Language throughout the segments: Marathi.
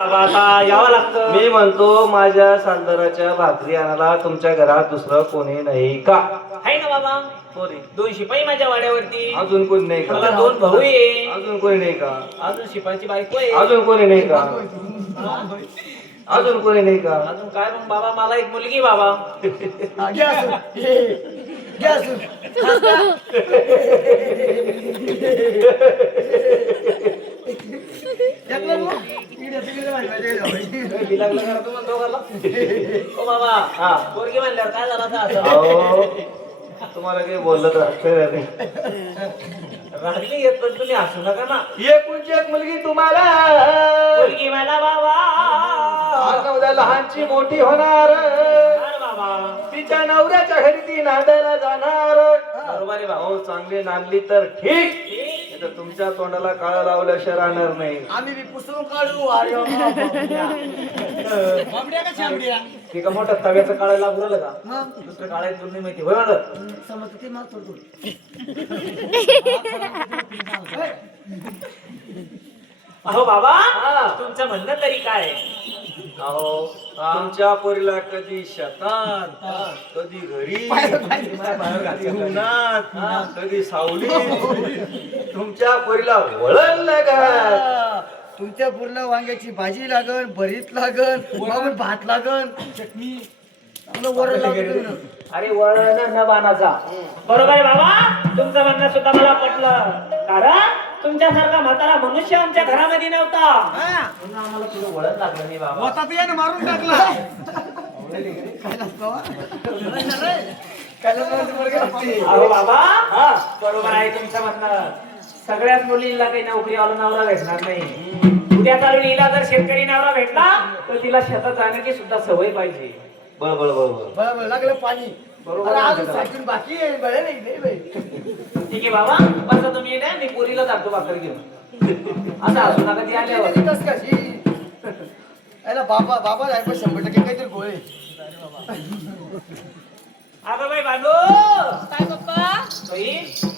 आता यावं लागतं. मी म्हणतो माझ्या सांदराच्या भाकरी आणायला तुमच्या घरात दुसरं कोणी नाही का? आहे ना बाबा, कोणी? 2 शिपाई माझ्या वाड्यावरती. अजून कोणी नाही का? मला 2 भाऊ आहे. अजून कोणी नाही का? अजून शिपाईची बायको आहे. अजून कोणी नाही का? हा? अजून कोणी नाही का? अजून काय मग बाबा, मला एक मुलगी बाबा. बिलागलं करा तुम्हाला दोघाला. ओ बाबा, हा. पोरगी म्हणल्यावर काय झालं आता असं? अहो, तुम्हाला काही बोललं तर अक्षर नाही. रात्री येत पण तुम्ही हसू नका ना. एकुणची एक मुलगी तुम्हाला, मुलगी मला बाबा. आज ना उद्या लहानची मोठी होणार. अरे बाबा, तिच्या नवऱ्याच्या घरी ती नांदायला जाणार. बरोबर आहे बाबा. अहो, चांगली नांदली तर ठीक, ठीक. नाही तर तुमच्या तोंडाला काळा लावल्याशिवाय राहणार नाही. आम्ही बी पुसून काढू. अरे हे का मोठं तव्याचं काढायला लागू राहिलं का? मग दुसरं काढायचं तुला नाही माहिती होय म्हणत. समजते मग थोडं. अहो बाबा, हा. तुमचं म्हणणं तरी काय? अहो, तुमच्या पोरीला कधी शेतात, कधी घरी, कधी उन्हात, कधी सावली, तुमच्या पोरीला वळण लागत. तुमच्या पूर्ण वांग्याची भाजी लागन, भरीत लागन, मग भात लागन, चटणी आपलं वरण लागन. अरे वळण न बाणाचा. बरोबर आहे बाबा, तुमचं म्हणणं सुद्धा मला पटलं. कारण तुमच्यासारखा म्हातारा मनुष्य आमच्या घरामध्ये नव्हता. म्हणून आम्हाला तुझं वळण लागलं नाही बाबा. होता ते यानं मारून टाकला. अहो बाबा, बरोबर आहे तुमचं म्हणणं. सगळ्याच मुलींना काही नोकरीवाला नवरा भेटणार नाही. उद्या चालून हिला जर शेतकरी नवरा भेटला तर तिला शेतात जाण्याची सुद्धा सवय पाहिजे. बरोबर बरोबर. बरोबर लागलं पाणी. बरोबर अरे आहे अजून तुझं. सायकल बाकी आहे. बरं नाही नाही बाई. ठीक आहे बाबा, बसा तुम्ही ना, मी पोरीला जातो भाकर घेऊन. असं असू नका ती आल्यावर. त्याची कस कशी याला बाबा बाबा आहे पण 100% काहीतरी गोळे. अगं बाई बांडू, काय पप्पा? बाई,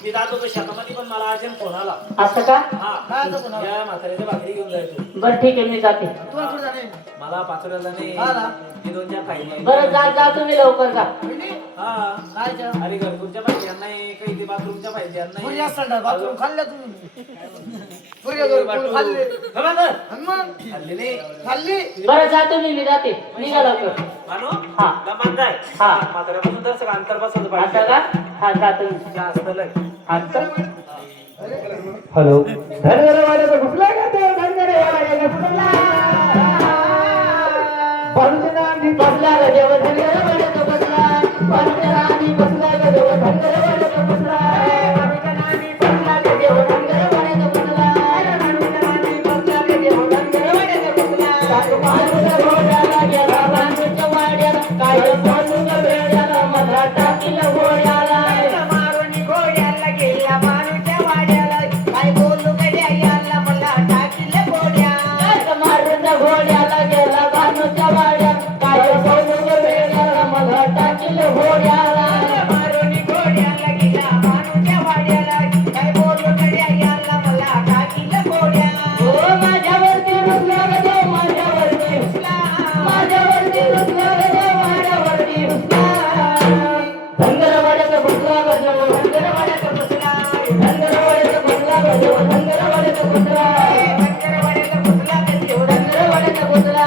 मी जातो तो शेतामध्ये, पण मला आज फोन आला. असं का? हा, काय आता पुन्हा? या म्हाताऱ्याच्या भाकरी घेऊन जायचो. बरं ठीक आहे, मी जाते. तुला कुठं जाणे? मला पाचोऱ्याला नाही, हा ना. मी 2-4 खाई बरं जा जा, तुम्ही लवकर जा. वहिनी, हा. काय जा? अरे घरकुलच्या पाहिजे नाही, काही ते बाथरूमच्या पाहिजे पुरी नाही. असतात बाथरूम खाल्ल्या तुम्ही. पुरी घरकुल खाल्ले. खाल्ली नाही. खाल्ली. बरं जा तुम्ही, मी जाते. निघा लवकर. मानो, हा. लमाण जाय. हा. म्हाताऱ्यापासून तर सगळं अंतर बसवलं आता पाहिजे. का? हा जा तुम्ही. जास्त लय. आता हॅलो. धनगरवाड्याचा घुसला का ते? धनगरवाड्याचा घुसला. पंचनामी बसला ग देव, धनगरवाड्याचा बसला. पंचनामी बसला ग देव, धनगरवाड्याचा बसला. पंचनामी बसला ग देव, धनगरवाड्याचा बसला. पंचनामी बसला ग देव, धनगरवाड्याचा बसला. मारूच्या घोड्याला गेला, मारूच्या वाड्याला, काय बोलू ग वेड्याला, मला टाकील घोड्याला. मारुनी घोड्याला गेला, मारूच्या वाड्याला, काय बोलू गड्याला, मला टाकील घोड्याला. मारूच्या घोड्याला गेला, मारूच्या वाड्याला, काय बोलू ग वेड्याला, मला टाकील घोड्याला. मारुनी घोड्याला गेला, मारूच्या वाड्याला, काय बोलू गड्याला, मला टाकील घोड्याला. ओ माझ्यावरती रुसला ग देव, माझ्यावरती रुसला. माझ्यावरती रुसला ग देव, माझ्यावरती रुसला. धनगरवाड्याचा घुसला ग देव, धनगरवाड्याचा घुसला. धनगरवाड्याचा घुसला ग देव, धनगरवाड्याचा घुसला. धनगरवाड्याचा घुसला ग देव, धनगरवाड्याचा घुसला.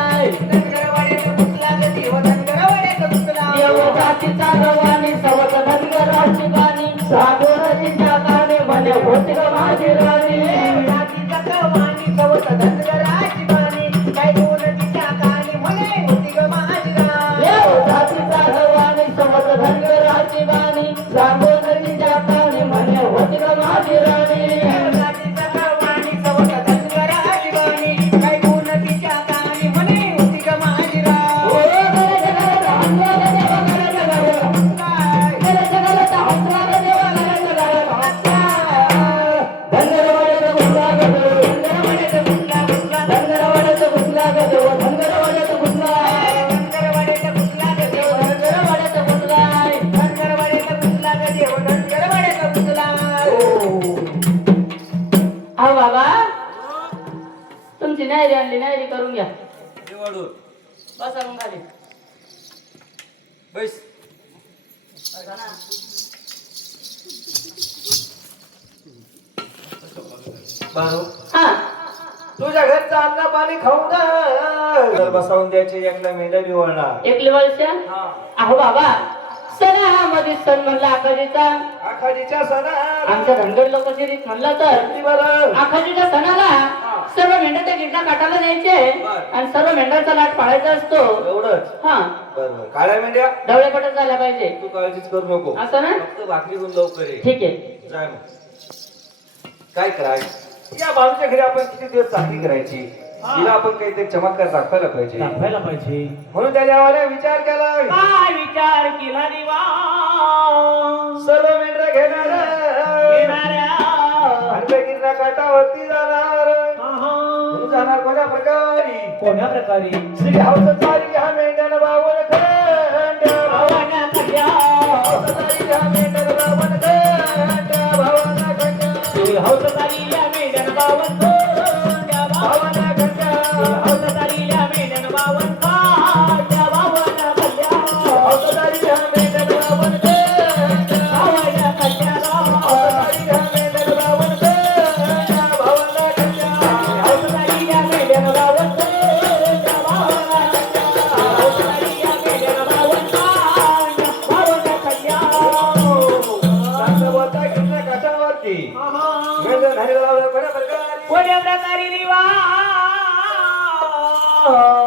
धनगरवाड्याचा घुसला ग देव, धनगरवाड्याचा घुसला. देव जातीचा रवानी, सवत धनगराची बाणी, साधोरजीच्या काने म्हणे होती ग माझी राणी. देव जातीचा रवानी, सवत धनगराची बाणी, काय बोल तिच्या काने म्हणे होती ग माझी राणी. देव जातीचा रवानी, सवत धनगराची बाणी, साधोरजीच्या काने म्हणे होती ग माझी राणी. देव जातीचा रवानी, सवत धनगराची बाणी, काय बोल तिच्या काने म्हणे होती ग माझी राणी. ओ गरे जगत हसला ग देवा, गरे जगत हसला. गरे जगत हसला ग देवा, गरे जगत हसला. धनगरवाड्याचा घुसला ग देव, धनगरवाड्याचा घुसला, घुसला. धनगरवाड्याचा बसा मग खाली. बैस. बसा ना. बाळू हा तुझ्या घरचं अन्न पाणी खाऊ ना बसावून द्यायचे एकदा मेंढ्या बिवळणार. एकली वर्षा हा अहो बाबा सणामध्ये सण म्हणला आखाजीचा. आखाडीच्या सणात आमच्या धनगर लोकांची रीत म्हणलं तर किती बरं आखाजीच्या सणाला सर्व मेंढ्याच्या गिरटा काटायला न्यायचे आणि सर्व मेंढ्यांचा लाट पाळायचा असतो. एवढंच हा बरोबर. काळ्या मेंढ्या ढवळे पटत झाल्या पाहिजे तू काळजीच करू नको. असं ना. फक्त भाकरी घेऊन लवकर ये. ठीक आहे. जाय मग. काय कराय या बाळूच्या घरी आपण किती दिवस चाकरी करायची. तिला आपण काहीतरी चमत्कार दाखवायला पाहिजे. दाखवायला पाहिजे. म्हणून त्या देवाने विचार केला. काय विचार केला देवा सर्व मेंढ्या घेणार गिरणा काठावरती जाणार. म्हणून जाणार कोण्या प्रकारे. कोण्या प्रकारे श्री हौसचारी ह्या मेंढ्यानं बावन खंड भावांना कड्या, हौसचारी ह्या मेंढ्यानं बावन खंड भावांना खंड हौसचालीला मेढ्यानं बावन खोंड्या, भावांना खंड हौसचालीला मेढ्यानं बावन खोंड्या, भावांना कड्या, हौसचारी ह्या मेंढ्यानं बावन खंड भावांना कड्या, हौसचारी ह्या मेंढ्यानं बावन खंड भावांना खंड हौसचालीला मेढ्यानं बावन खोंड्या, भावांना कड्या, हौसचालीला मेढ्यानं बावन खोंड्या, भावांना कड्या. चांगलं बोलताय गिरणा काठावरती मेंढ्या नाही लावलं कोण्या प्रकारे. कोण्या प्रकारे देवा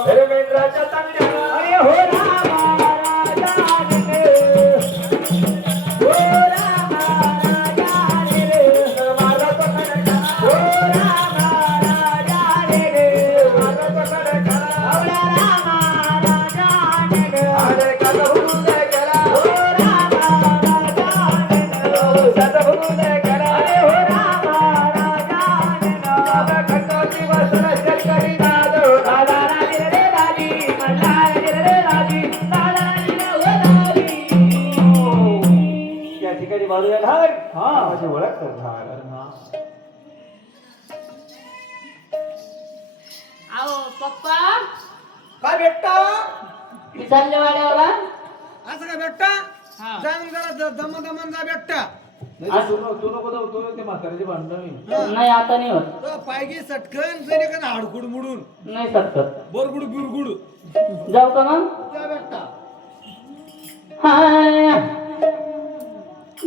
अरे मेंढराच्या चांगल्या अरे हो रामा राजा रे, हो रामा राजा रे, माझा पकड हो रामा राजा रे, माझा पकड आपला रामा राजा रे, अरे काका भरून दे गेला हो रामा राजा रे, साता भरून दे गेला अरे हो रामा राजा रे, बाबा खंडोती बसला शेतकरी दादो दादा राजी रे राजी, मल्हार रे राजी, दादा राजी रे हो राजी. या ठिकाणी मारू येणार हा. माझी ओळख करणार. अहो पप्पा काय भेटता मी चालले वाड्यावर. असं काय भेटता हा. जाऊन जरा दमन जा भेटता. तू नको जाऊ, तू ते म्हाताऱ्याचे भांडण होईल. नाही आता नाही होत. तो पायगी सटकन जरी का हाडकुड मुडून नाही सत्तर. बोरगुड बिरगुड जाऊ का मग. जा भेटता. हाय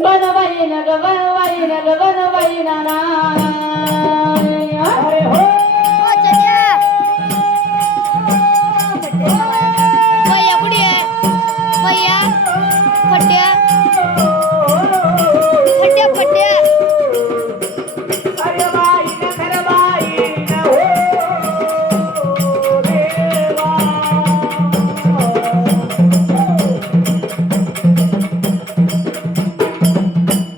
बनवाई न ग बनवाई न ग बनवाई ना ना. अरे हो भैया कुठे आहे भैया फट्ट्या फट्ट्या फट्ट्या अरे बाई न खर बाई न हो देवा.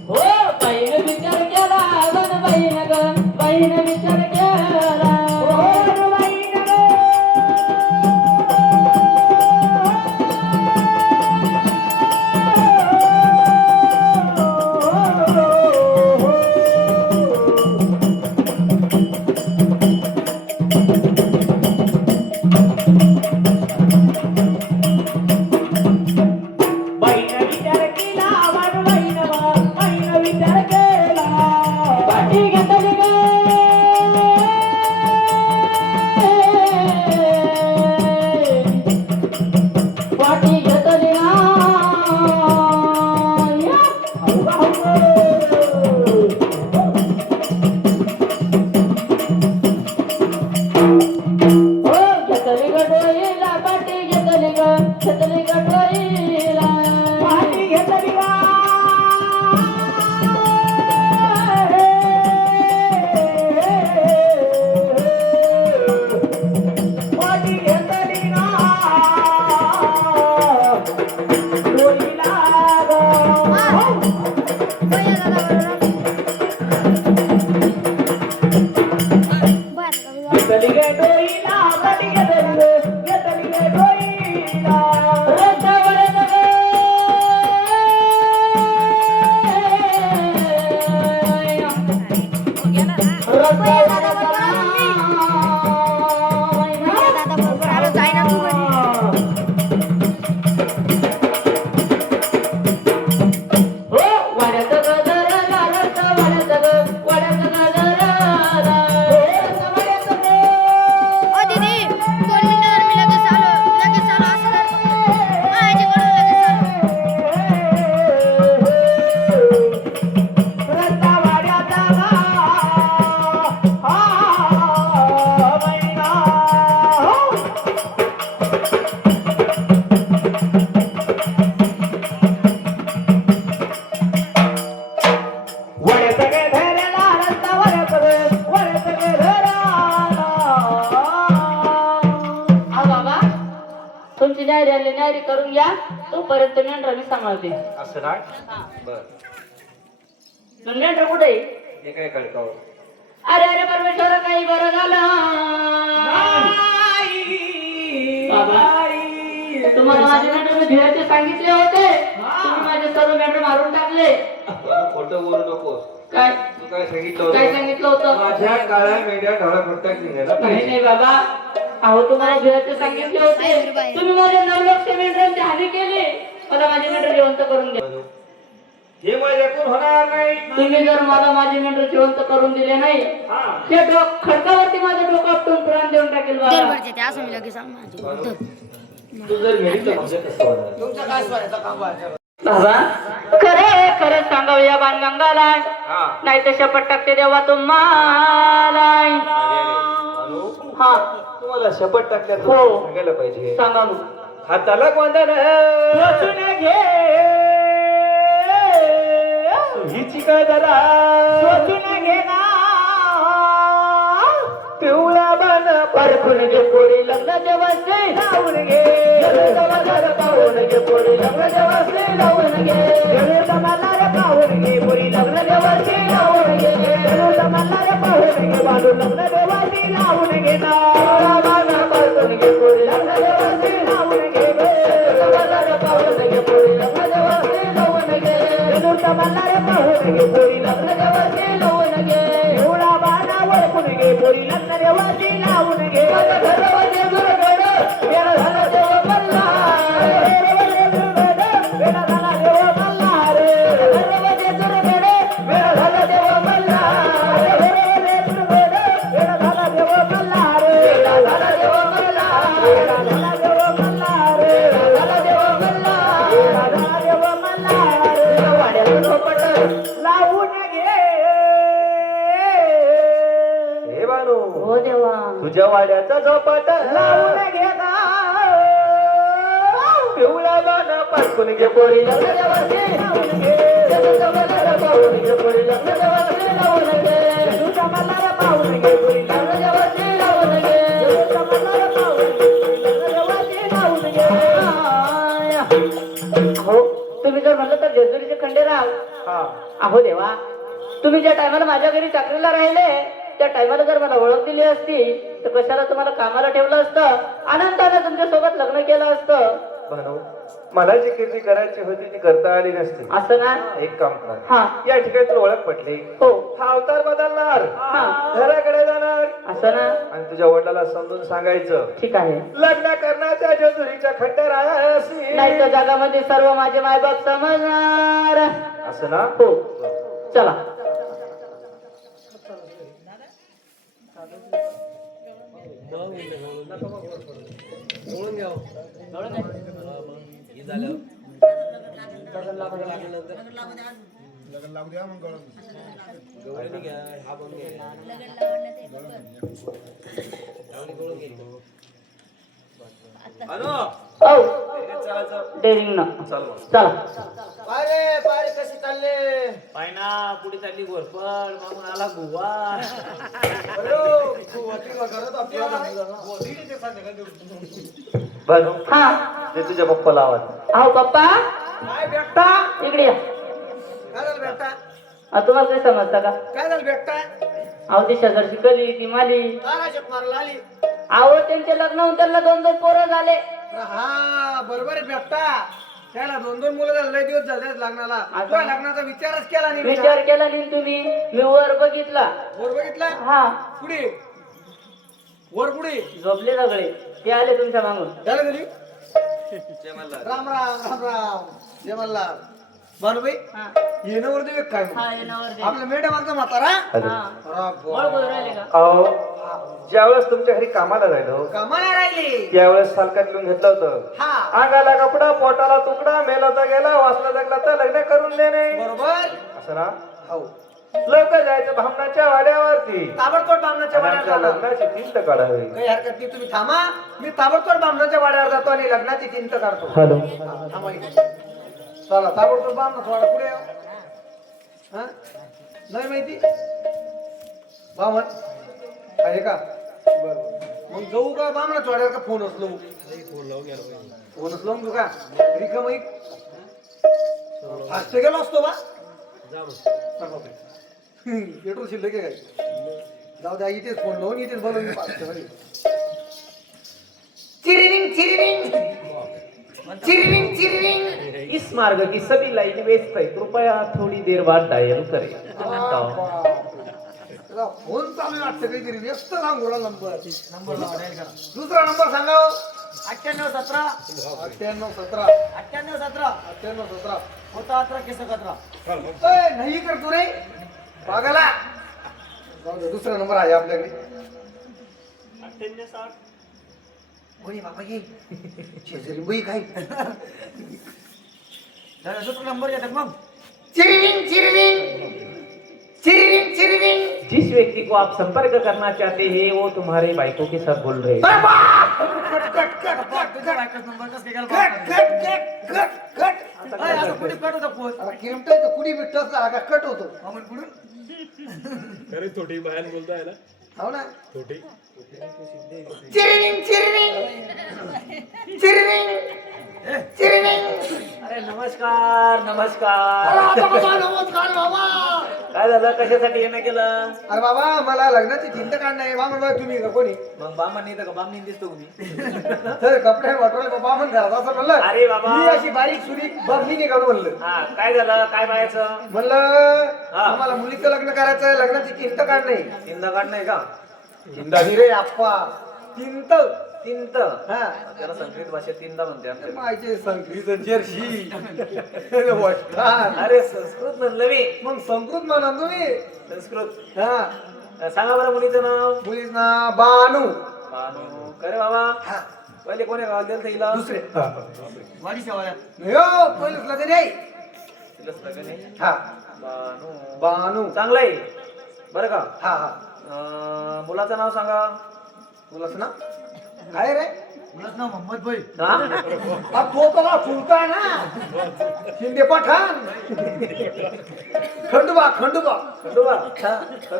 हो बाईने विचार केला बनवाई न ग बाईने विचार केला. हो बाई न ग. बाईनं विचार केला, बाईनं विचार केला. पाठी घेतली ग पाठी घेतली ना. हो घेतली ग डोईला पाठी घेतली ग डोईला. पाठी घेतली बा. पाठी घेतली ना. डोलीला ग. भैया दादा घेतली गे डोईला, पाठी घेतली गे डोईला. दादा बरोबर आलो जाईना तू घरी घ्या तोपर्यंत मेंढरा मी सांभाळते. असं ना बर मेंढरा कुठे आहे? हे काय खडकावर अरे अरे परमेश्वर काही बरं झालं. बाबा तुम्हाला माझे मेंढर मी धुयाचे सांगितले होते, तुम्ही माझे सर्व मेंढर मारून टाकले. खोटं बोलू नकोस. काय तू काय सांगितलं काय होतं? सांगितलं होतं? माझ्या काळ्या मेंढ्या ढाळा फटका निघायला नाही पाहिजे. नाही बाबा, अहो तुम्हाला धुयाचे सांगितले होते, तुम्ही माझ्या 9 लक्ष मेंढरांची हानी केली. मला माझे मेंढर जिवंत करून द्या. हे माझ्याकडून होणार नाही. तुम्ही जर मला माझे मेंढर जिवंत करून दिले नाही, हा. ते खडकावरती माझं डोकं आपटून प्राण देऊन टाकेल बाबा. दरबारचे ते असं मी लगेच सांग माझे. तू जर मेली तर म्हणजे कसं होणार? तुमचा काय स्वरायचा काम व्हायचा? बाबा खरे खरं सांगाव या बाणगंगाला, हा. नाही तर शपथ टाकते देवा तुम्हाला. अनु, हा तुम्हाला शपथ टाकल्या हो. सांगायला पाहिजे. सांगा मग. हाताला गोंधन वाचून घे हिची का जरा वाचून घे ना पिवळा बाण परखून घे पोरी लग्न देवाचे लावून घे पाहून घे पोरी लग्न देवाचे लावून घे. मला रे पाहून घे पोरी लग्न देवाची लावून घे मला रे पाहून घे बालू लग्न देवाची लावून घे ना परखून घे पोरी लग्न देवाचे लावून घे पाहून घे पोरी लग्न देवाचे लावून घे. मला रे पाहून घे पोरी लग्न लग्न देवाचे लावून घे. एवढा बाणा ओळखून घे पोरी लग्न देवाची लावून घे माझ्या घरामध्ये दुर्गड वेळ झाला देव मल्ला. वेळा झाला देव मल्हार घरामध्ये दुर्गड वेळ झाला देव मल्ला. वेळा झाला देव मल्हार वेळ झाला देव मल्ला. वेळा झाला देव मल्हार वेळ झाला देव मल्ला. वेळा झाला देव मल्हार वाड्याचं झोपट लावून घे हे बानू हो देवा. तुझ्या वाड्याचा झोपाट लावून घे ना पिवळा बाण पाठवून घे पोरी लग्न देवाचे लावून घे. जगत मल्हार पाहून घे पोरी लग्न देवाचे लावून घे. तुझा मल्हार पाहून घे पोरी लग्न देवाचे लावून घे. तुझा मल्हार पाहून घे पोरी लग्न देवाची लावून घे हो तुम्ही जर म्हणलं तर जेजुरीचे खंडेराव. हा अहो देवा, तुम्ही ज्या टायमाला माझ्या घरी चाकरीला राहिले त्या टायमाला जर मला ओळख दिली असती तर कशाला तुम्हाला कामाला ठेवलं असतं, आनंदाने तुमच्या सोबत लग्न केलं असतं. भानू मला जी कीर्ती करायची होती ती करता आली नसती. असं ना. एक काम कर, हा या ठिकाणी तुला ओळख पटली, हो हा अवतार बदलणार, हा घराकडे जाणार असं ना. आणि तुझ्या वडिलाला समजून सांगायचं ठीक आहे. लग्न करण्याच्या जेजुरीच्या खंडेरायाशी नाही तर जगामध्ये सर्व माझे मायबाप समजणार. असं ना. हो चला. औ डेरिंग ना. चला. पाय पाय कशी चालले? पायना पुढे चालली घोरपड मागून आला गुवा भानू हा ते तुझ्या पप्पाला आवाज. अहो पप्पा काय भेटता? इकडे या. काय झालं भेटता? तुम्हाला काही समजतं का? काय झालं भेटता? अहो ती शेजारची कली ती माली. ताराशेत मारला आली. अहो त्यांचे लग्न होऊन त्यांना 2-2 पोरं झाले. हा बरोबर आहे भेटता. त्याला 2-2 मुलं झाले, लय दिवस झाले लग्नाला. आता? तुझ्या लग्नाचा विचारच केला नाही. विचार केला नाही तुम्ही. मी वर बघितला. वर बघितला? हा पुढे वर पुढे झोपले सगळे. ते आले तुमच्या मागून. झालं घरी. राम राम राम राम जय मल्हार. भानुबाई हा येणं वर देऊ काय हा येणावर दे. आपलं मॅडमांचा म्हातारा. हा अरे ओळखून राहिले का? अहो ज्यावेळेस तुमच्या घरी कामाला राहिलो कामाला राहिली. त्यावेळेस सालकात लिहून घेतलं होतं, हा अंगाला कपडा पोटाला तुकडा, मेला तर गेला, वाचला जगला तर लग्न करून देणे. बरोबर. असं ना. हो लवकर जायचं भामनाच्या वाड्यावरती ताबडतोड बामणाच्या आणि वाड्यावर आमच्या जाणार. लग्नाची भिंत काढावी. काही हरकत नाही, तुम्ही थांबा. मी ताबडतोड बामणाच्या वाड्यावर जातो आणि लग्नाची चिंता काढतो. हॅलो थांबा इथे. चला ताबडतोड बामणा थोडा पुढे या. हा नाही माहिती बामण आहे का? बरोबर मग जाऊ का बामणा चोड्यावर का फोन असलो फोनच लावून घेऊ का रिकाम एक फास्ट गेलो असतो बा पेट्रोल शिल्लक आहे काय जाऊ द्या इथेच फोन लावून इथेच बोलवून चिरिरिंग चिरिरिंग चिरिरिंग चिरिरिंग इस मार्ग की सभी लाइन व्यस्त है कृपया थोड़ी देर बाद डायल करें फोन चालू वाटतं काहीतरी व्यस्त सांगू नंबर दुसरा नंबर सांगा 9817 9817 9817 9817 होता 18 केस 17 ए नाही करतो रे पागला जाऊ दे दुसरा नंबर आहे आपल्याकडे 9860 कोणी बाबा ये शेजारी बाई काय दुसरा नंबर येतात मग चिरिरिंग चिरिरिंग चिरिरिंग चिरिरिंग जिस व्यक्ति को आप संपर्क करना चाहते हैं वो तुम्हारे बाइकों के साथ बोल रहे हैं तुझ्या बायकोचा नंबर कसं काय cut cut cut cut cut असं कुठे कट होता फोन आता किमटा तर कुणी बिट्टस का कट होतो आपण कुठून खरी थोडी बाहेर बोलताय ना हो ना थोडी चिरिरिंग चिरिरिंग चिरिरिंग चिरिरिंग अरे नमस्कार नमस्कार नमस्कार बाबा काय झालं कशासाठी येणं केलं अरे बाबा मला लग्नाची चिंता काढणं आहे बामण बाई तुम्ही का कोणी मग बामण नाही तर का बामणी दिसतो तुम्ही तर कपडे वाटवले बामण घरात असं म्हणलं अरे बाबा. मी अशी बारीक सुरीक बघली नाही काढून म्हणलं हा काय झालं काय बायाचं म्हणलं हा. आम्हाला मुलीचं लग्न करायचं आहे लग्नाची चिंता काढणे चिंता काढ नाही का चिंता नाही रे आप्पा चिंत चिंत हा त्याला संस्कृत भाषेत चिंता म्हणते आमच्या माहिती संस्कृत जर्शी वट्टाण. अरे संस्कृत म्हणलं मी मग संस्कृत म्हणा तुम्ही संस्कृत हा सांगा बरं मुलीचं नाव मुलीच ना बानू बानू करे बाबा हा पहिले कोणी गावात दिलं हिला दुसरे वाडी शेवाळ्यात हो पहिलंच लग्न नाही तिलाच लग्न आहे. हा बानू बानू चांगलं आहे बरं का हा हा मुलाचं नाव सांगा मुलाच ना काय रे मुलाच नाव मोहम्मद भाई हा? अब तो कला फुलता है ना शिंदे पठाण खंडोबा खंडोबा खंडोबा क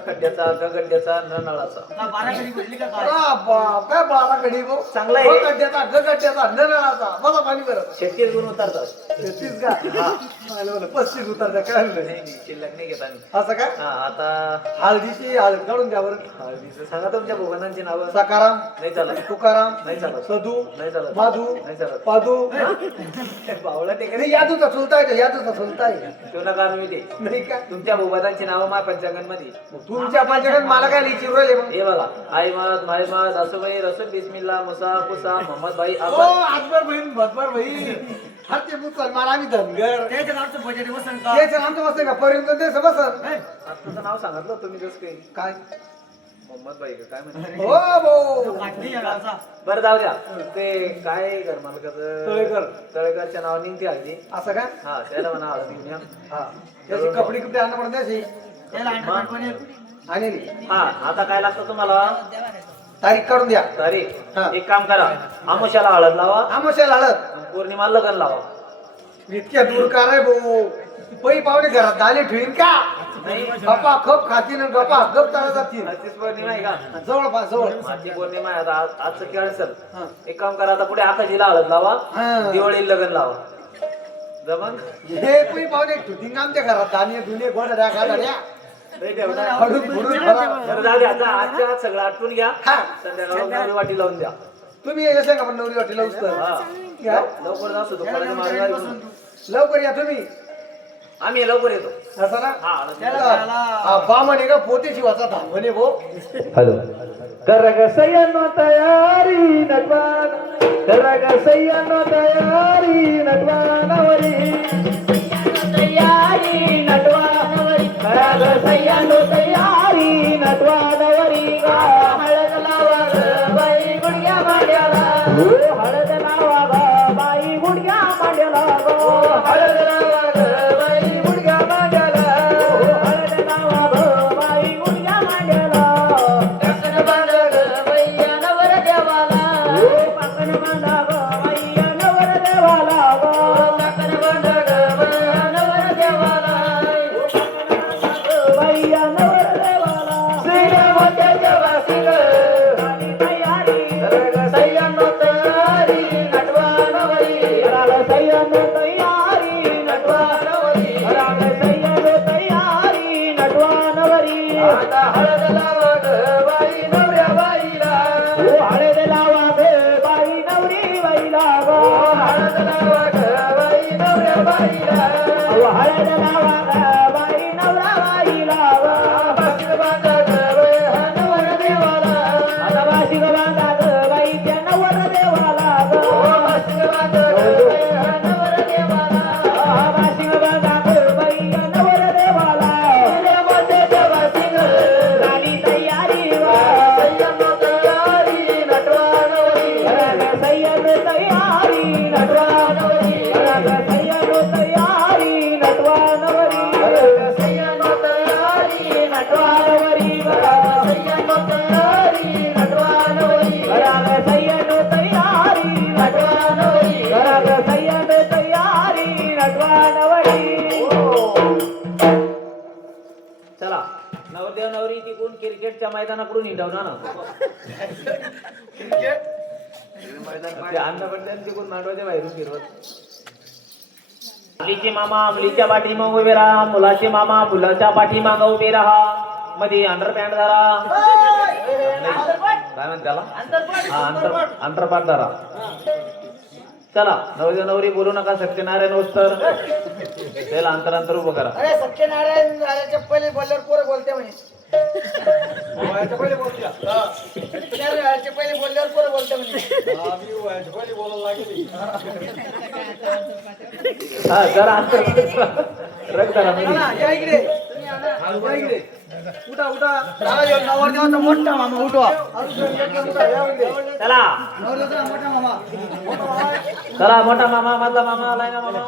खड्ड्याचा ग गड्ड्याचा न नळाचा का 12 कधी भेटली का काय बाप काय बारा कडी गो चांगला आहे. गड्ड्याचा गड्ड्याचा नळाचा बघा पाणी करत 36 गुण उतरतात 36 का हा 35 उतरता काय नाही नाही, शिल्लक नाही घेत आम्ही असं का हा आता हळदीची हळद काढून द्या बरं हळदीचं सांगा तुमच्या भगवानांची नावं सकाराम नाही चालत तुकाराम नाही चालत सदू नाही चालत माधू नाही चालत पादू बावळा टेकडे नाही यादूचा चुलता आहे यादूचा चुलता आहे तो नका मी ते नाही का तुमच्या भूपतांची नावं मा पंचांगण मध्ये तुमच्या पंचायत मला काय लिहिची राहिले मग हे बघा आईमद माईमद असबाई रसूल बिस्मिल्ला मुसा कुसा मोहम्मद भाई हो अब्बा आजबर बहीण भटभर बहीण हा ते मुसलमान आम्ही धनगर त्याच्या नावचं बजेट बसन का तेच आमचं बसते का पर्यंत ते बसन तुझं नाव सांगितलं तुम्ही जसं काही काय मोहम्मद भाई का काय म्हणते हो भाऊ काटली या गावचा बरं जाऊ द्या ते काय घर मालकाचं तळेकर. तळेकरच्या नाव निघते हल्ली असं का हा त्याला म्हणा हळदी घेऊन या. हा त्याची कपडे कपडे आणणं पडत त्याची त्याला अंडरपॅन्ट बनेल आणि हा आता काय लागतं तुम्हाला तारीख काढून द्या तारीख हा. एक काम करा आमुष्याला हळद लावा आमोशाला हळद पौर्णिमा लगन लावा इतक्या दूर का रे भाऊ पै पावणे घरात दाले ठेवीन का नाही गप्पा खप खातील आणि गप्पा गप चालत जातील आजचीच पौर्णिमा आहे का जवळपास जवळ आजची पौर्णिमा आहे आता आजचं केळ हा. सर एक काम करा आता पुढे आकाशीला हळद लावा हा. दिवाळी लगन लावा जमन हे पै पावणे ठुतीन आमच्या घरात दाणे दुने गोड्या खाड्या खडून फुडून खरा. बरं जाऊ द्या आता आजच्या आज सगळं आटून घ्या हा. संध्याकाळी वाटी लावून द्या तुम्ही येऊ सांगा पण नवरी वाटेला हा. उचल घ्या. लवकर जाऊ दुपारच्या मार्गावर येऊन. लवकर या तुम्ही आम्ही लवकर येतो असं ना हा हा, बामण आहे का पोते शिवाचा धामणे भो हॅलो करगसयनो तयारी नटवान करगसयनो तयारी नटवानवरी तयारी नटवानवरी करगसयनो तयारी नटवानवरी हळद लावा ग बाई गुडघ्या मांड्याला हळद लावा ग बाई गुडघ्या मांड्याला हळद लावा ग बाई गुडघ्या मांड्याला हळद लावा ग बाई गुडघ्या मांड्याला पाकण बांधा ग बाईया नवर देवाला पाकण बांधा ग बाईया नवर देवाला पाकण बांधा ग हळद लावा ग बाई नवऱ्या बाईला ओ हळद लावा ग बाई नवरी बाईला ग हळद लावा ग बाई नवऱ्या बाईला ओ हळद लावा ग बाई नवरा बाईला ग बाशिंग बांधा ग बाई हा नवर देवाला आता बाशिंग बांधा ग बाई त्या नवर देवाला ग बाशिंग बांधा ग बाई हा नवर देवाला बाशिंग बांधा ग बाई या नवर देवाला मध्ये बाशिंग झाली तयारी वा सय्यम तयारी नटवानवरी सय्यद तयारी नटवानवरी सय्यद तयारी नटवानवरी सय्यम तयारी नटवानवरी सय्यम तयारी नटवानवरी सय्यद तयारी नटवानवरी सय्यद तयारी नटवानवरी चला नवरदेव नवरी तिकून क्रिकेटच्या मैदानाकडून हिंडवणार ना ते अन्न पडते तिकून मांडवाच्या बाहेरून फिरवत मुलीचे मामा मुलीच्या पाठीमाग उभे राहा मुलाचे मामा मुलाच्या पाठीमाग उभे राहा मध्ये अंडरपॅन्ट धरा काय म्हणते त्याला हा अंतरपाठ धरा चला नवरदेव नवरी बोलू नका सत्यनारायण वस्तर त्याला अंतर उभं करा अरे सत्यनारायण झाल्याच्या पहिले बोलल्यावर पोरं बोलते म्हणे वयाच्या पहिले बोलूया सत्यनारायण झाल्याच्या पहिले बोलल्यावर पोरं बोलते म्हणे आम्ही वयाच्या पहिले बोलायला लागली हा जरा अंतर रग धरा मध्ये चला, या इकडे या इकडे उठा उठा चला, ह्यो नवरदेवाचा मोठा मामा उठवा चला नवरदेवाचा मोठा मामा चला मोठा मामा मधला मामा आलाय ना मामा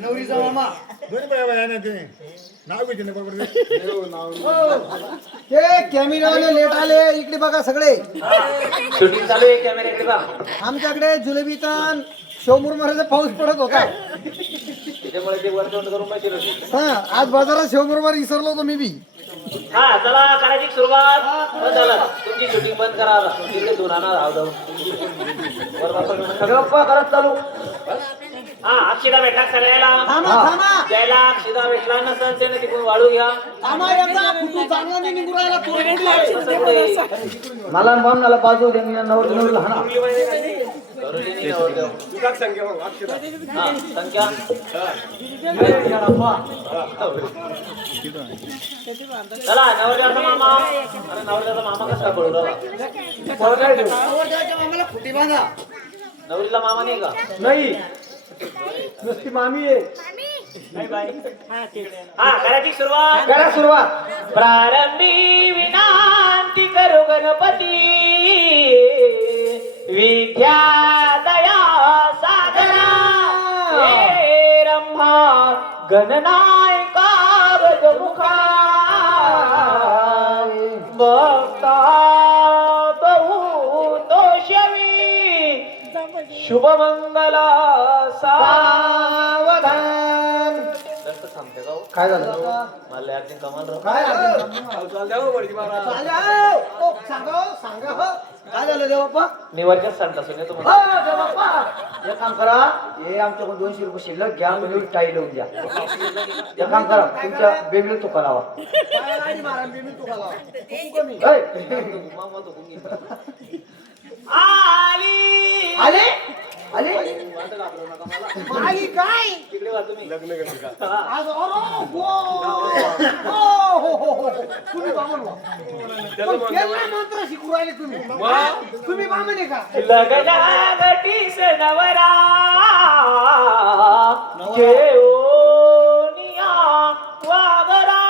नवरीचा मामा हे कॅमेरावाले लेट आले इकडे बघा सगळे शूटिंग चालू आहे कॅमेऱ्याकडे बा आमच्याकडे जुलेबीतन शिवमुरमाराचा पाऊस पडत होता त्याच्यामुळे ते वर तोंड करून बसले होते. हा आज बाजारात शिवमुरमार विसरलो होतो मी बी हा चला करायची सुरुवात बंद झालं तुमची शूटिंग बंद करा तिकडे दोन आणा धाव सगळं करत चालू हा अक्षिदा भेटला सगळ्याला थांबा थांबा ज्याला अक्षिदा भेटला नसेल त्याने तिकडून वाळू घ्या थांबा एकदा फुटू चांगला नाही निघून राहिला तो. असं पुढे. मला बामणाला बाजू दे मी नवरीला हाणा करुणीने नवरदेव. हा, संख्या चला नवरदेवाचा मामा अरे नवरदेवाचा मामा कसा पळू राहिला नवरदेवाच्या मामाला फुटी बांधा नवरीला मामा नाही का नाही नुसती मामी आहे हा करायची सुरुवात करा सुरुवात प्रारंभी विनंती करू गणपती विद्या दया साधना हे रंभा गणनायका गजमुखा भक्ता बहु तोषवी शुभमंगला सावधान काय झालं मला अर्जुन कमाल राव काय काय झालं देवप्पा निवडच्या संता सुने तुम्हाला देवप्पा एक काम करा हे आमच्याकडून 200 रुपये शिल्लक घ्या म्हणजे टाई लावून द्या एक काम करा तुमच्या बेबीला तुका लावा आली आले आले आली काय तिकडे वा तुम्ही आज तुम्ही बामण मंत्र शिकू राहिले तुम्ही बामण आहे का लग्ना गटीस नवरा जेओनिया वागरा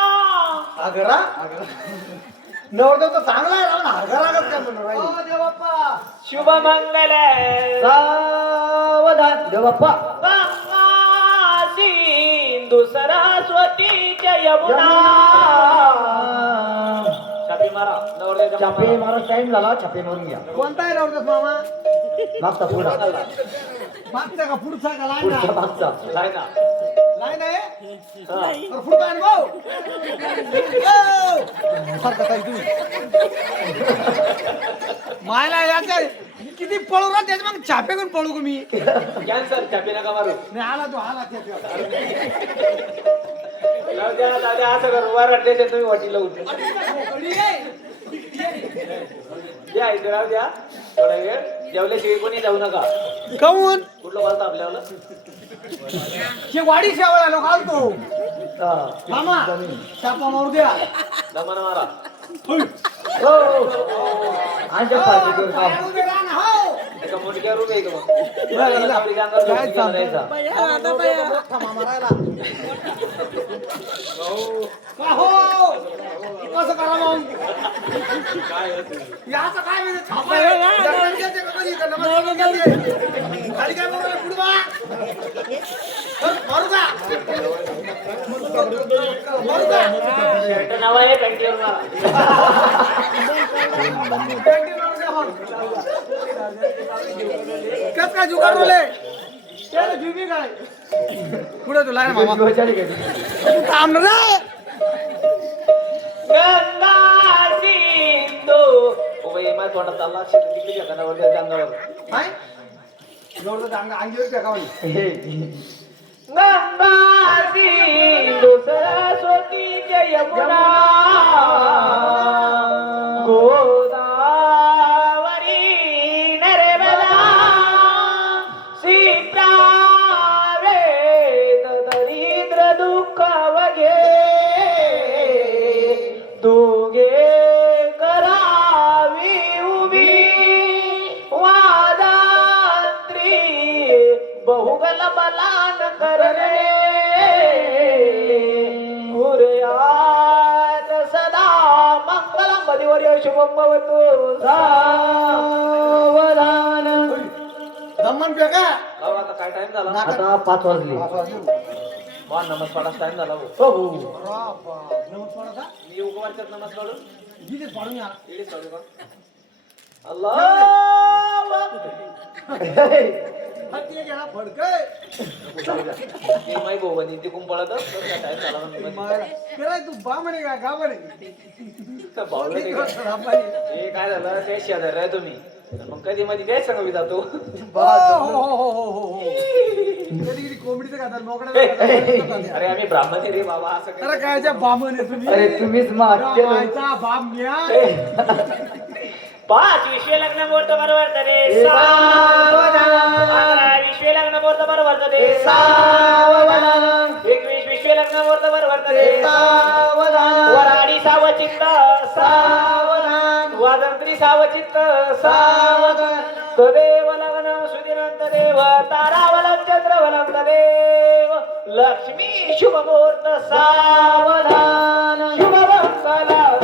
आगरा नवरदेव तर चांगला आहे राव हरगरागत काय म्हणून राहिले देवप्पा शुभ मंगल सावधान देवप्पा गंगा सिंधू सरस्वतीच्या यमुना छापी मारा नवरदेवाच्या छापे मामाला. मारा टाइम झाला छापे मारून घ्या कोणता आहे नवरदेव मामा मागचा पुढा मागचा का पुढचा का लाईन पुढचा मागचा काय ना लाईन आहे हा. तर पुढचा आहे भाऊ सारखा काय तुम्ही मायला याच्या किती पळू राहत त्याच्या मग छापे करून पळू का मी कॅन्सर छापे नका मारू नाही आला तो आला त्याच्या जाऊ द्या, जाऊ द्या, असं करू वर अड्ड्याच्या तुम्ही वाटीला उठले द्या इथे राहू द्या थोडा वेळ जेवल्याशिवाय कोणी जाऊ नका काऊन कुठलं बोलतो आपल्याला हे वाडी शेवळा लोक आलतो मामा छापा मारू द्या दमाना मारा आमच्या पाठीवर काम. एका मोठ्या रूम आहे का मग आपली अंगावर काय झोपून चालतं? जायचा. मोठा मामा राहिला का हो कसं करा मग याचं काय म्हणजे छापा आहे? दगड घ्यायचे का कधी? का नमस्कार घ्यायचे? खाली काय बोलायला? पुढं बघा. मारू का? मारू का? शर्ट नाव आहे पॅन्टीवर मारा. कस काय जुगाड बोले त्याला जुबी काय पुढे तुला आहे ना मामा जीवाच्याने गेली. थांब ना रे गंगा सिंधू बाई माझ्या तोंडात चालला तिकडे अंगावर त्याच्या अंगावर काय जोरदार अंगीवर टाकावली हे, गंगा सिंधू सरस्वती जय यमुना गोदावरी नर्मदा सीता वेद दरिद्र दुःख वगे दोघे करावी उभी वादात्री बहुगल बलान करणे गुरयात सदा मंगलम बदिवर्य शुभम भवतु सावधान. दमन पेका भाऊ, आता काय टाइम झाला आता 5 वाजले. मान नमस पाडास टाइम झाला भाऊ. हो भाऊ. नमस्कार का मी उगवारच्यात नमस पाडू जिथे पाडून या इडीच पाडू का अल्लाह हत्ती घ्या फडकय ते माई भाऊ बनी तिकून पळत टाइम झाला केलाय तू बा म्हणे का गा म्हणे भाऊ हे काय झालं ते शेजारी आहे तुम्ही मग कधी मध्ये तेच सांग मी जातो कधी कधी कोंबडीचं खाता मोकड्या अरे आम्ही ब्राह्मण आहे रे बाबा असं अरे कायच्या बामण आहे तुम्ही अरे तुम्हीच मागचे लोक. मायचा बाम घ्या पाच विश्व लग्न मुहूर्त बरोबर तरे सावधान. विश्व लग्न मुहूर्त बरोबर तरे सावधान. 21 विश्व लग्न मुहूर्त बरोबर तरे सावधान. वराडी सावचित्त सावधान. वादंत्री सावचित्त सावधान. तदेव लग्न सुदिनंत देव तारावलं चंद्रवलं तदेव लक्ष्मी शुभ मुहूर्त सावधान. शुभ मंगल सावधान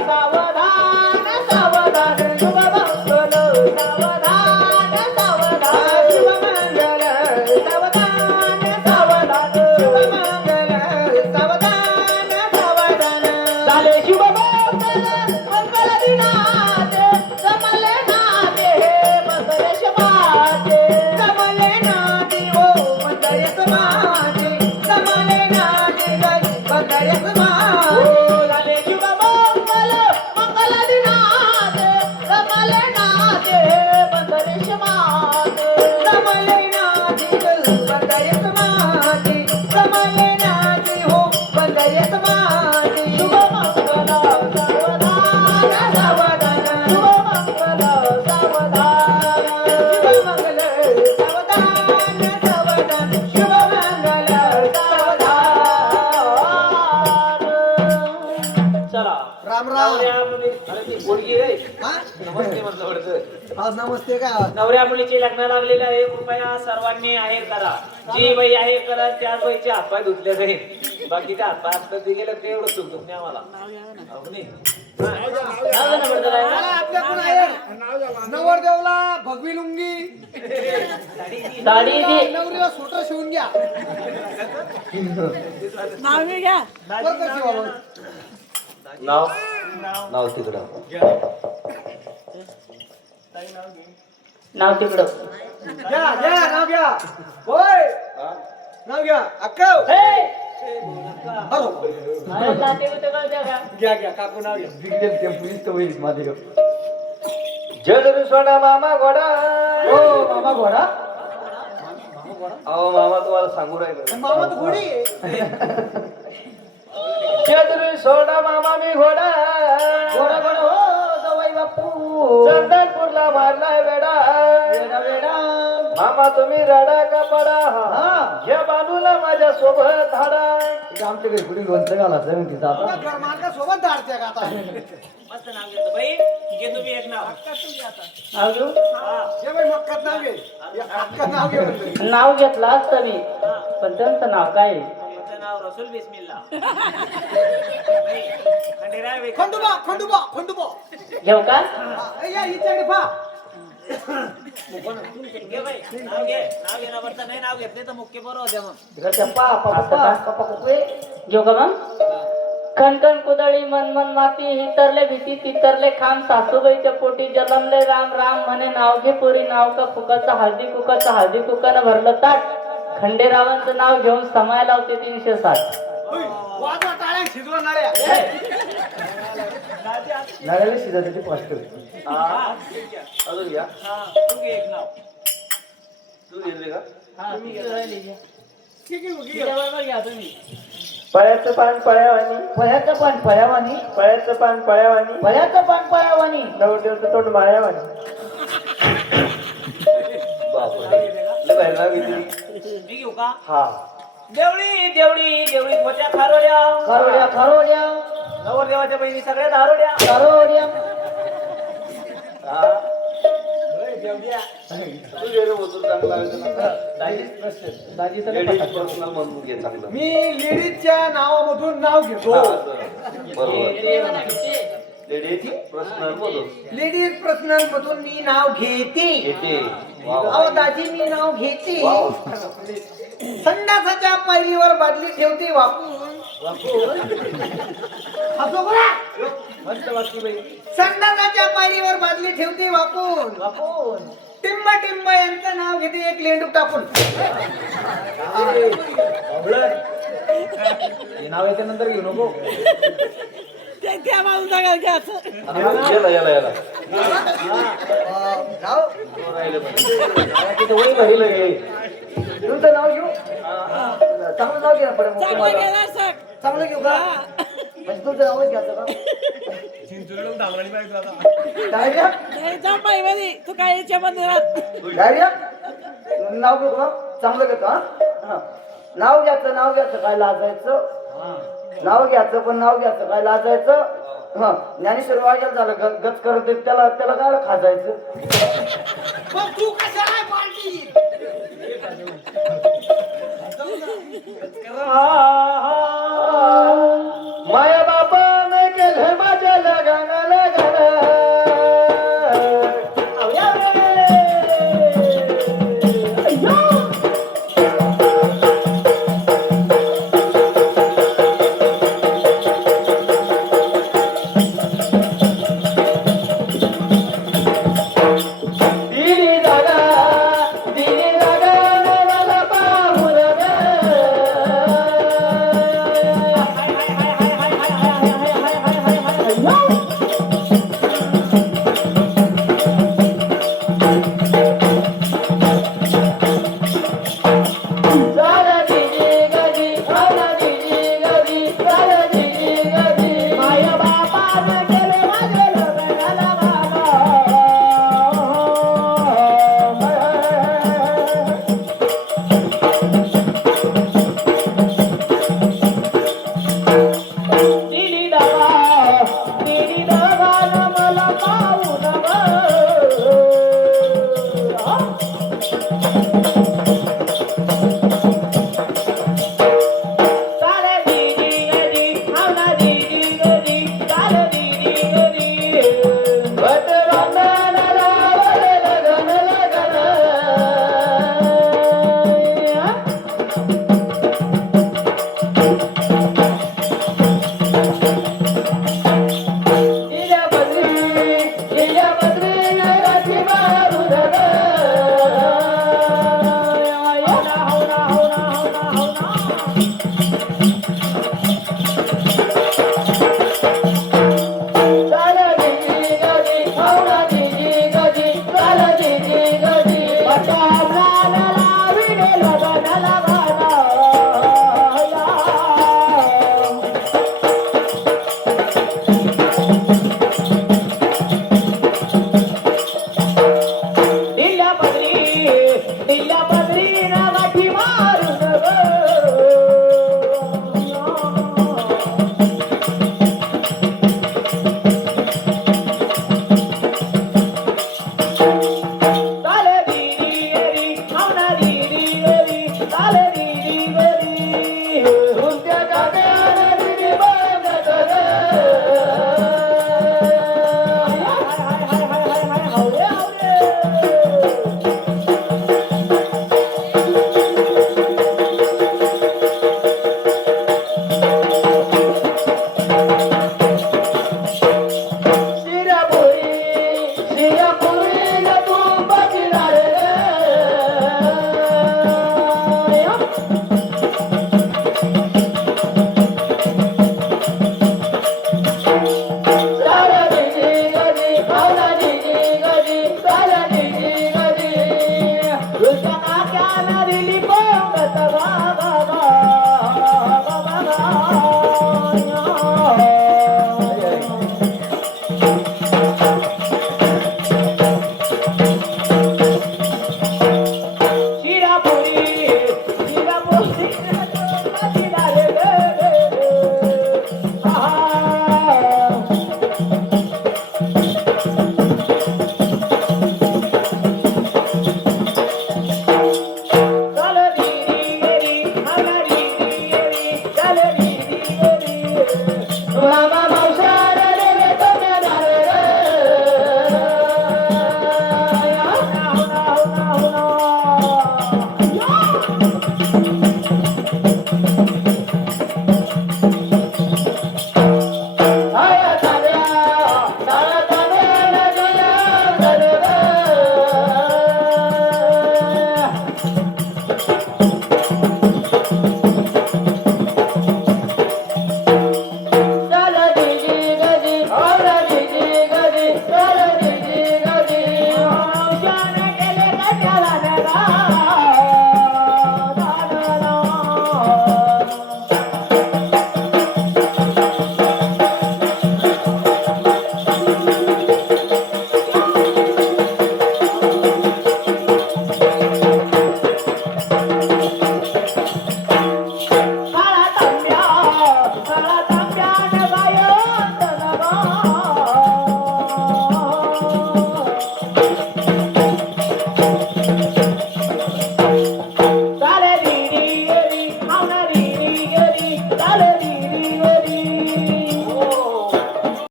सावधान. शुभ मंगल सावधान सावधान. शुभ मंगल सावधान सावधान. शुभ मंगल सावधान सावधान. झाले शुभ मंगल मंगल दिनाचे जमले नाते हे मंगलेश माते जमले नाते हो मंगलेश माते जमले नाते मंगलेश माते झाले शुभ मंगल मंगल दिनाचे जमले नाते हे मंगलेश माते जमले नाते मंगलेश माते जमले नाते हो मंगलेश माते शुभ मंगल सावधान सावधान. शुभ मंगल सावधान. शुभ मंगल सावधान सावधान. शुभ मंगल सावधान. चला राम राम अरे ती पोरगी रे हा? नमस्ते म्हटलं वाटतं आज नमस्ते का नवऱ्या मुलीचे लग्न लागलेलं आहे कृपया सर्वांनी आहे करा. जी बाई आहे करा त्याच बाईचे हातपाय धुतले जाईल बाकी काय हातपाय हात ते गेलं ते एवढं चुक नाही आम्हाला हो की नाही? हा. नाव घ्या ना बरं जरा. आपल्या कोण आहे नवरदेवला भगवी लुंगी साडी दे. नवरीला स्वेटर शिवून घ्या बरं का शिवावं? नाव तिकडं. नाव तिकडं. घ्या घ्या नाव घ्या होय नाव घ्या अक्का अरे जाते होते कळते का? घ्या घ्या काकू नाव घ्या बिगडेल टेम्पो इथं होईल माझे. जगरू सोडा मामा घोडा ओ मामा घोडा अहो मामा तुम्हाला सांगू राहिलो मामा तर घोडी आहे. चंद्री सोडा मामा मी घोडा घोडा घोडा हो जवाई बापू चंदनपूरला मारलाय वेडा वेडा वेडा मामा तुम्ही रडा का पडा घ्या बांधूला माझ्या सोबत हाडा आमच्या घरी कुठे लोणचं घालायचं म्हणते तुला घरमालका सोबत धाडते का आता मस्त नाव घेतो बाई घे तुम्ही एक नाव अजून हे बाई मक्कात नाव घे अक्कात नाव घे म्हणलं. नाव घेतलं असतं मी पण त्यांचं नाव काय आहे? तुमचं नाव रसूल बिस्मिल्ला बाई, खंडेराय बाई. खंडोबा खंडोबा खंडोबा घेऊ का हा, या हिच्याकडे पहा. घे बाई, नाव घे ना बरं नाही नाव घेतले तर मुख्य बरोबर द्या मग तिकडच्या पप्पा घेऊ का मग खणखण कुदळी मन मन माती हितरले भीती तितरले खांब सासूबाईच्या पोटी जलमले राम राम म्हणे नाव घे पोरी नाव का फुकाचं हळदी कुकानं भरलं ताट खंडेरावांचं नाव घेऊन समायला होते 360. होय, वाजवा टाळ्या शिजवा नाळ्या नळ्याला शिजायचं ते फास्ट अजून घ्या हा तू घे एक नाव तू घेतले का ठीक आहे, घ्या तुम्ही. पळ्याचं पान पळ्यावानी पळ्याचं पान पळ्यावानी पळ्याचं पान पळ्यावानी पळ्याचं पान पळ्यावानी नवदेवचं तोंड माळ्यावानी बापरे लय भारी नाव घेतली. मी घेऊ का हा देवळी देवळी देवळी मोठ्या खारोड्या खारोड्या खारोड्या नवरदेवाच्या बहिणी सगळ्या दारोड्या खारोड्या तू घे रे बोलतो चांगला दाजी तर लेडीज पर्सनल म्हणून घे चांगलं मी लेडीजच्या नावामधून नाव घेतो हा, असं. बरोबर लेडीज पर्सनल मधून लेडीज पर्सनल मधून मी नाव घेते घेते वा वा. अहो दाजी मी नाव घेते वाव. संडासाच्या पायरीवर बादली ठेवते वापून हसू बघा. मस्त वाटली बाई संडासाच्या पायरीवर बादली ठेवते वापून बापून टिंब टिंब यांचं नाव घेते एक लेंडू टाकून हे नाव येते नंतर घेऊ नको याला याला याला नाव तो राहिलं पाहिजे. वही भरील आहे. तुमचं नाव घेऊ चांगलं नाव घ्या पडेल मग तुम्हाला. चांगलं घेऊ का म्हणजे तुमचं नावच घ्यायचं का डायरिया डायरिया नाव घेऊ का चांगलं घेतो हा नाव घ्यायचं काय लाजायचं नाव घ्यायचं पण नाव घ्यायचं काय लाजायचं हा ज्ञानेश्वर वाजायला झालं गच करत देत त्याला काय खाजायचं मग तू कशाला पार्टी माया